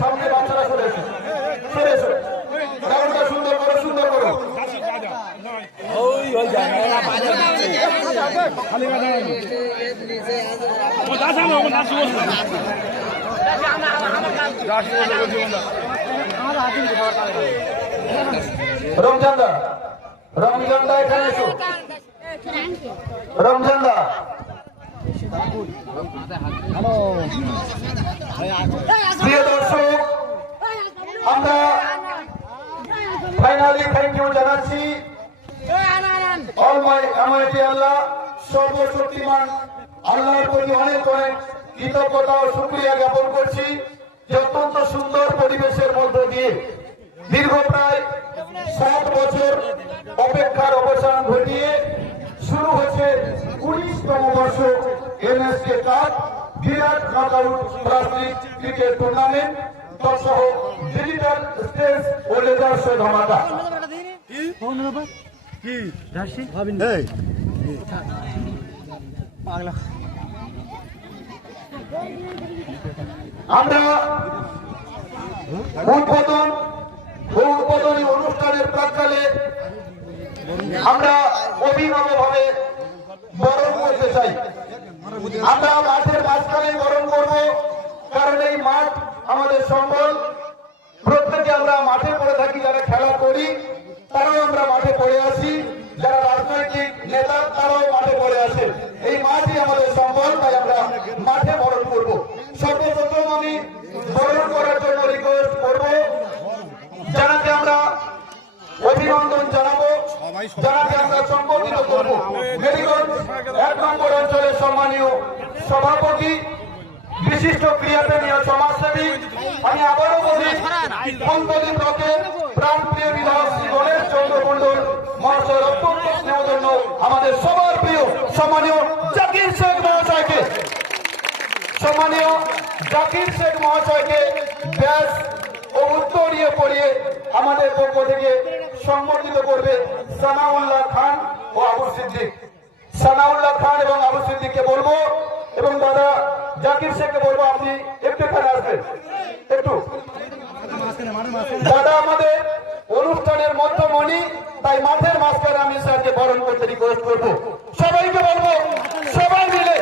সামনে বাচ্চারা সরে এসো, সরে এসো, গ্রাউন্ডটা সুন্দর করো, সুন্দর করো। রমজানদা, রমজানদা এখানে এসো, রমজানদা। প্রিয় দর্শক, আমরা ফাইনালি থ্যাংক ইউ জানাচ্ছি অলমাইটি আল্লাহ, সর্বশক্তিমান আল্লাহর প্রতি অনেক অনেক কৃতজ্ঞতা ও শুকরিয়া জ্ঞাপন করছি যে অত্যন্ত সুন্দর পরিবেশের মধ্য দিয়ে দীর্ঘ প্রায় 7 বছর অপেক্ষার অবসান ঘটিয়ে শুরু হচ্ছে 19তম বর্ষ এনএসকে কাপ বিরাট নকআউট প্লাস্টিক ক্রিকেট টুর্নামেন্ট সহ ডিজিটাল স্টেজ ও লেজার শো ধামাকা। আমরা উদ্বোধনী অনুষ্ঠানের প্রাক্কালে আমরা অভিনবভাবে বরণ করতে চাই। আমরা মাঠের মাঝখানে বরণ করব, কারণ এই মাঠ আমাদের সম্বল। প্রত্যেকে আমরা মাঠে পড়ে থাকি, যারা খেলা করি তারাও আমরা মাঠে পড়ে আছি, যারা রাজনৈতিক নেতা তারাও মাঠে পড়ে আছে। এই মাঠই আমাদের সম্বল, তাই আমরা মাঠে বরণ করব। সর্বপ্রথম আমি বরণ করার জন্য রিকোয়েস্ট করব, যারাকে আমরা অভিনন্দন জানাবো, যারাকে আমরা সম্বোধিত করব, মেরিগঞ্জ 1 নম্বর অঞ্চলের সম্মানীয় সভাপতি, বিশিষ্ট ক্রীড়াপ্রেমী সমাজসেবী, আমি আবারও বলি বঙ্গদিন ব্লকের প্রাণপ্রিয় বিধায়ক শ্রী গণেশ চন্দ্র মন্ডল মহাশয়ের অত্যন্ত স্নেহধন্য আমাদের সবার প্রিয় সম্মানীয় জাকির শেখ মহাশয়কে, সম্মানীয় জাকির শেখ মহাশয়কে ব্যাস ও উত্তরীয় পড়িয়ে আমাদের পক্ষ থেকে সম্বর্ধিত করবে সানাউল্লাহ খান ও আবু সিদ্দিক। সানাউল্লাহ খান এবং আবু সিদ্দিককে বলবো, এবং দাদা জাকির শেখকে বলবো আপনি একটু এখানে আসবেন। একটু দাদা আমাদের অনুষ্ঠানের মধ্যমণি, তাই মাঠের মাঝখানে আমি স্যারকে বরণ করতে রিকোয়েস্ট করবো। সবাইকে বলবো, সবাই মিলে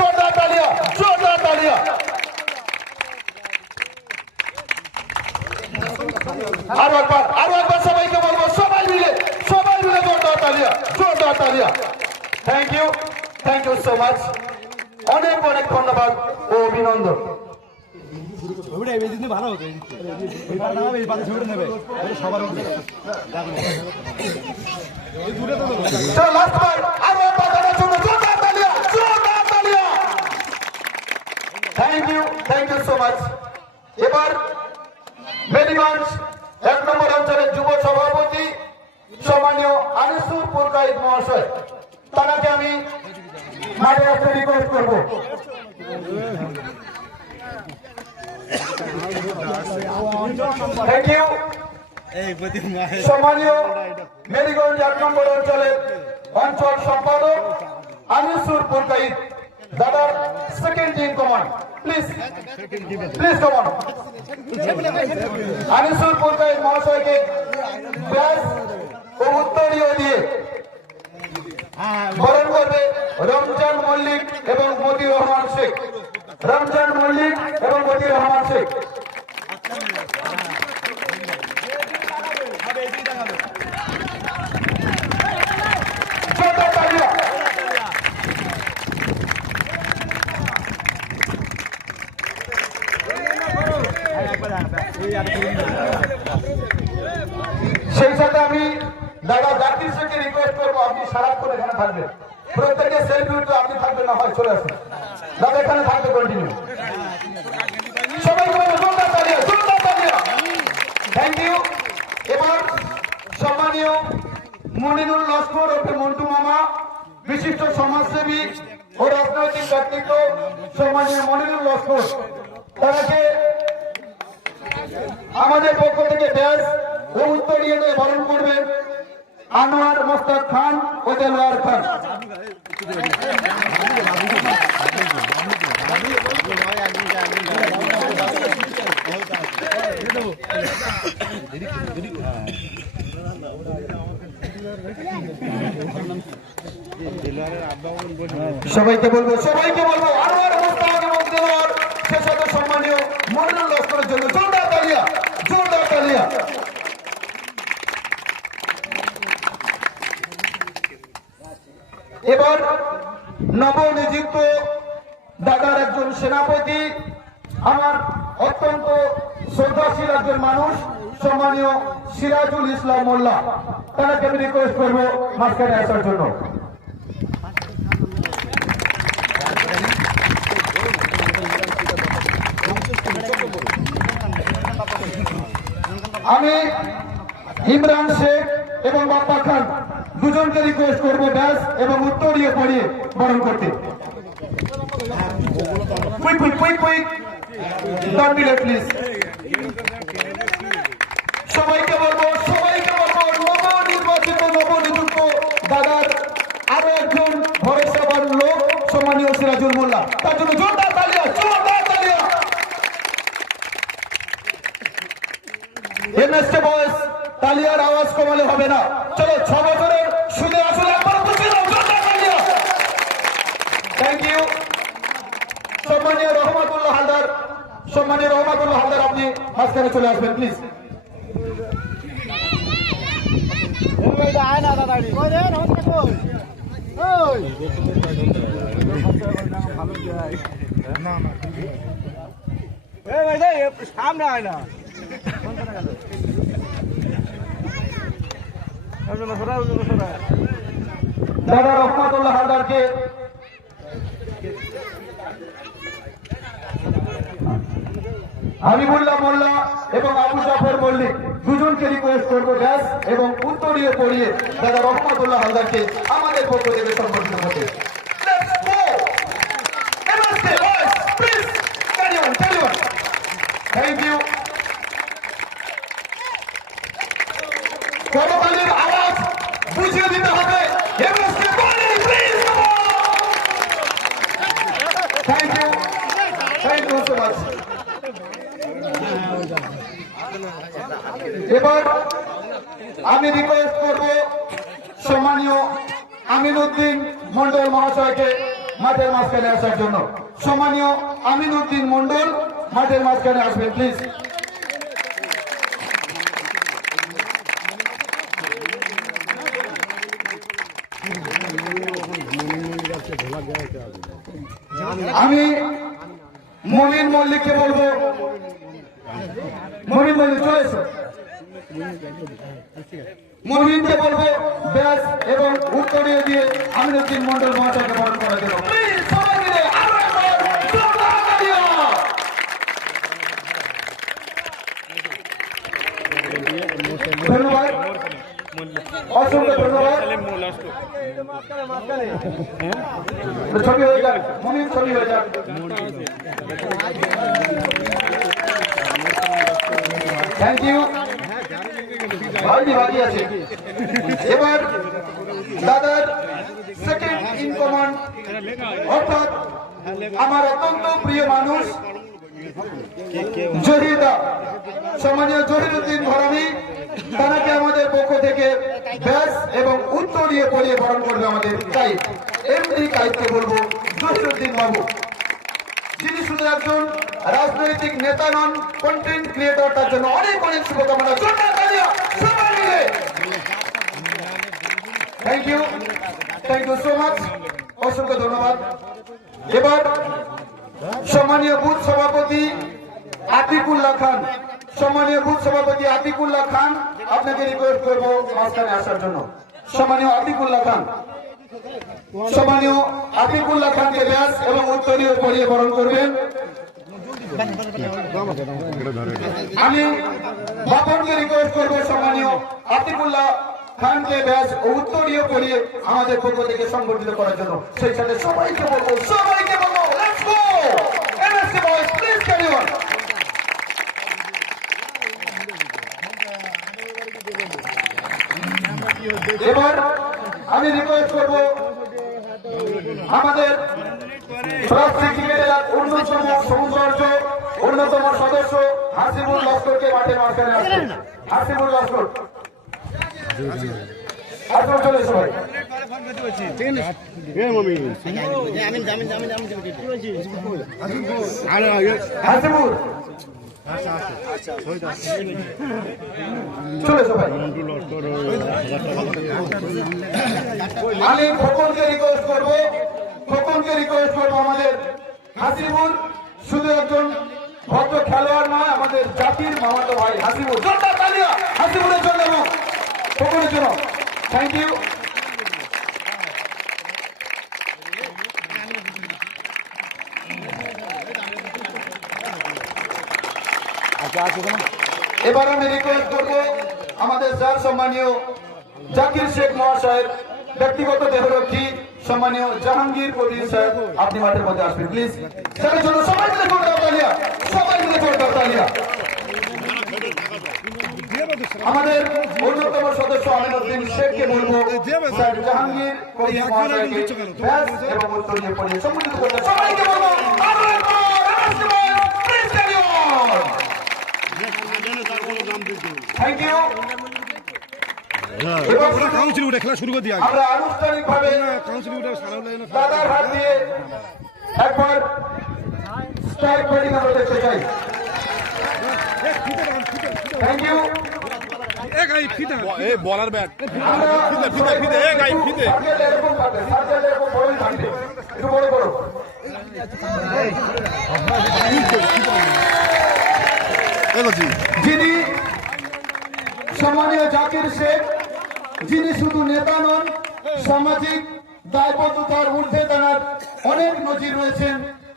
জোরদার তালিয়া, জোরদার তালিয়া। আরো একবার সবাইকে বলবো, সবাই মিলে জোরদার তালিয়া, জোরদার তালিয়া। থ্যাংক ইউ সো মাচ, অনেক অনেক ধন্যবাদ ও অভিনন্দন। ভালো হতো থ্যাংক ইউ সো মাচ। এবার মেরিগঞ্জ 1 নম্বর অঞ্চলের যুব সভাপতি সম্মানীয় আনিসুর পুরকায়েত মহাশয়, তাকে আমি মাঠে আসতে রিকোয়েস্ট করবো। Thank you. সম্মানীয় মেরিগঞ্জ 1 নম্বর অঞ্চলের অঞ্চল সম্পাদক আনিসুর পুরকায়েত, দাদার second in command, please com on. Anisur Purkait মহাশয়কে ব্যাস ও উত্তরীয় দিয়ে বরণ করবে রমজান মল্লিক এবং মতিউর রহমান শেখ। রমজান মল্লিক এবং মতিউর রহমান শেখ। সেই সাথে আমি দাদা জাকির শেখকে রিকোয়েস্ট করবো, আপনি সারাক্ষণ এখানে থাকবেন। প্রত্যেকে সেলফি উঠবে, আপনি থাকবেন না হয় চলে আসুন। দাদা এখানে থাকবে কন্টিনিউ। সবাইকে জোরদার তালিয়া, জোরদার তালিয়া। Thank you. এবার সম্মানীয় মনিরুল লস্কর ওরফে মন্টু মামা, বিশিষ্ট সমাজসেবী ও রাজনৈতিক ব্যক্তিত্ব সম্মানীয় মনিরুল লস্কর, তাকে আমাদের পক্ষ থেকে ব্যাস ও উত্তরীয় বরণ করবেন আনোয়ার মোস্তাক খান ও দেলোয়ার খান। সবাইকে বলবো আনোয়ার মোস্তাক এবং দেলোয়ার সে সাথে সম্মানীয় মন্ডল লস্করের জন্য জোরদার তালিয়া। এবার নবনিযুক্ত দাদার একজন সেনাপতি, আমার অত্যন্ত শ্রদ্ধাশীল একজন মানুষ, সম্মানীয় সিরাজুল ইসলাম মোল্লা, তাকে আমি রিকোয়েস্ট করবো মাঝখানে আসার জন্য। আমি ইমরান শেখ এবং বাপ্পা খান দুজনকে রিকোয়েস্ট করবো ব্যাস এবং উত্তরীয় পড়িয়ে বরণ করতে। Quick don't be late please. সবাইকে বলবো নবনিযুক্ত দাদার আরো একজন ভরসাবান লোক সম্মানীয় সিরাজুল মোল্লা, তার জন্য জোরদার তালিয়া। এমএসকে বয়স তালিয়ার আওয়াজ কমালে হবে না। চলো 6 বছরের সুদে আসলে একবার খুশি হও, জোরদার তালিয়া। Thank you. সম্মানীয় রহমাতুল্লাহ হালদার আপনি মাঝখানে চলে আসবেন প্লিজ। সামনে আয় না, দাদা রহমাতুল্লাহ হালদারকে হাবিবুল্লাহ মোল্লা এবং আবু জাফর মল্লিক দুজনকে রিকোয়েস্ট করবো ব্যাস এবং উত্তরীয় পড়িয়ে দাদা রহমাতুল্লাহ হালদারকে আমাদের পক্ষ থেকে সম্মানিত করতে। Thank you. করতালির আওয়াজ বুঝিয়ে দিতে হবে। Thank you so much. এবার আমি রিকোয়েস্ট করব সম্মানীয় আমিনউদ্দিন মন্ডল মহাশয়কে মাঠের মাঝখানে আসার জন্য। সম্মানীয় আমিনউদ্দিন মন্ডল মাঠের মাঝখানে আসবেন প্লিজ। আমি মমিন মল্লিককে বলবো, মমিন মল্লিক চলে এসো। মমিনকে বলবো ব্যাস এবং উত্তরীয় দিয়ে আমিনউদ্দিন মন্ডল মহাশয়কে বরণ করার জন্য। ধন্যবাদ, অসংখ্য ধন্যবাদ। ছবি হয়ে যাক, মমিন ছবি হয়ে যাক। Thank you. বাকি আছে। এবার দাদার সেকেন্ড ইন কমান্ড অর্থাৎ আমার অত্যন্ত প্রিয় মানুষ জহিরদা, সম্মানীয় জহিরুদ্দিন ঘরামি, তাকে আমাদের পক্ষ থেকে ব্যাস এবং উত্তরীয় পড়িয়ে বরণ করবে আমাদের কাইদ। এমনি কাইদকে বলবো জহিরুদ্দিন বাবু, যিনি শুধু একজন রাজনৈতিক নেতা নন, কন্টেন্ট ক্রিয়েটর, তার জন্য অনেক শুভকামনা। থ্যাংক ইউ সো মাচ, অসংখ্য ধন্যবাদ। এবার সম্মানীয় বুথ সভাপতি আতিকুল্লাহ খান, আপনাকে রিকোয়েস্ট করবো মাঝখানে আসার জন্য। সম্মানীয় আতিকুল্লাহ খানকে ব্যাস এবং উত্তরীয় পড়িয়ে বরণ করবেন। আমি বাপনকে রিকোয়েস্ট করবো সম্মানীয় আতিকুল্লাহ খানকে ব্যাস ও উত্তরীয় পড়িয়ে আমাদের পক্ষ থেকে সংগঠিত করার জন্য। সেই সাথে সবাইকে বলবো let's go MSc boys, please carry on. এবার আমি রিকোয়েস্ট করব আমাদের অন্যতম সদস্য হাসিবুল লস্করকে মাঠের মাঝখানে আসবেন। হাসিবুল লস্কর আসুন, চলে সবাই। হাসিবুর চলে সবাই আমি খোকনকে রিকোয়েস্ট করবো আমাদের হাসিবুর শুধু একজন ভদ্র খেলোয়াড় নয়, আমাদের জাতির মামাতো ভাই হাসিবুর। জোরদার তালিয়া হাসিবুরের জন্য এবং খোকনের জন্য। Thank you. এবার আমি রিকোয়েস্ট করবো আমাদের স্যার সম্মানীয় জাকির শেখ মহাশয়ের ব্যক্তিগত দেহরক্ষী সম্মানীয় জাহাঙ্গীর কবির সাহেব, আপনি মাঠের মধ্যে আসবেন প্লিজ। স্যারের জন্য সবাই মিলে জোরদার তালিয়া, আমাদের অন্যতম সদস্য আমিনুদ্দিন শেখকে বলবো স্যার জাহাঙ্গীর কবির মহাশয়কে ব্যাস এবং উত্তর দিয়ে পড়িয়ে সম্মানিত করতে সবাইকে বলবো থ্যাংক ইউ। খেলা শুরু করে দিয়ে আমরা আনুষ্ঠানিকভাবে দাদার হাত দিয়ে একবার স্ট্রাইক ব্যাটিং আমরা দেখতে চাই। Thank you. বলার ব্যাট এরকম থাকবে, এরকম বড়ই থাকবে, একটু বড় করো। যিনি সম্মানীয় জাকির শেখ, যিনি শুধু নেতা নন, সামাজিক দায়বদ্ধতার ঊর্ধ্বে তার অনেক নজির রয়েছেন।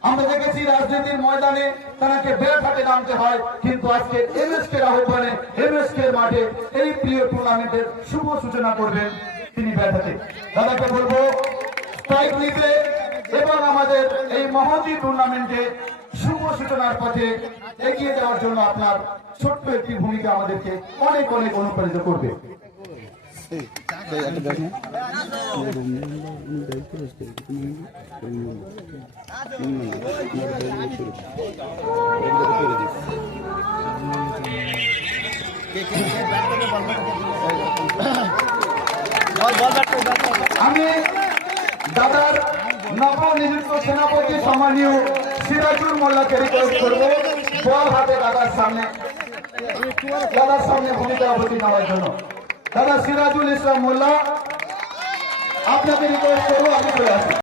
আমরা দেখেছি রাজনীতির ময়দানে তাকে ব্যাট হাতে নামতে হয়, কিন্তু আজকে এমএসকে আহ্বানে এমএসকে মাঠে এই প্রিয় টুর্নামেন্টের শুভ সূচনা করবেন তিনি ব্যাট হাতে। দাদাকে বলবো স্ট্রাইক নিতে এবং আমাদের এই মহতী টুর্নামেন্টে শুভ সূচনার পথে এগিয়ে যাওয়ার জন্য আপনার ছোট্ট একটি ভূমিকা আমাদেরকে অনেক অনেক অনুপ্রাণিত করবে। আমি দাদার নবনিযুক্ত সেনাপতি সম্মানীয় সিরাজুল মোল্লাকে রিকোয়েস্ট করবো বল হাতে দাদার সামনে ভূমিকা অবতীর্ণ নেওয়ার জন্য। দাদা সিরাজুল ইসলাম মোল্লা, আপনাকে রিকোয়েস্ট করবো, আপনি চলে আসুন।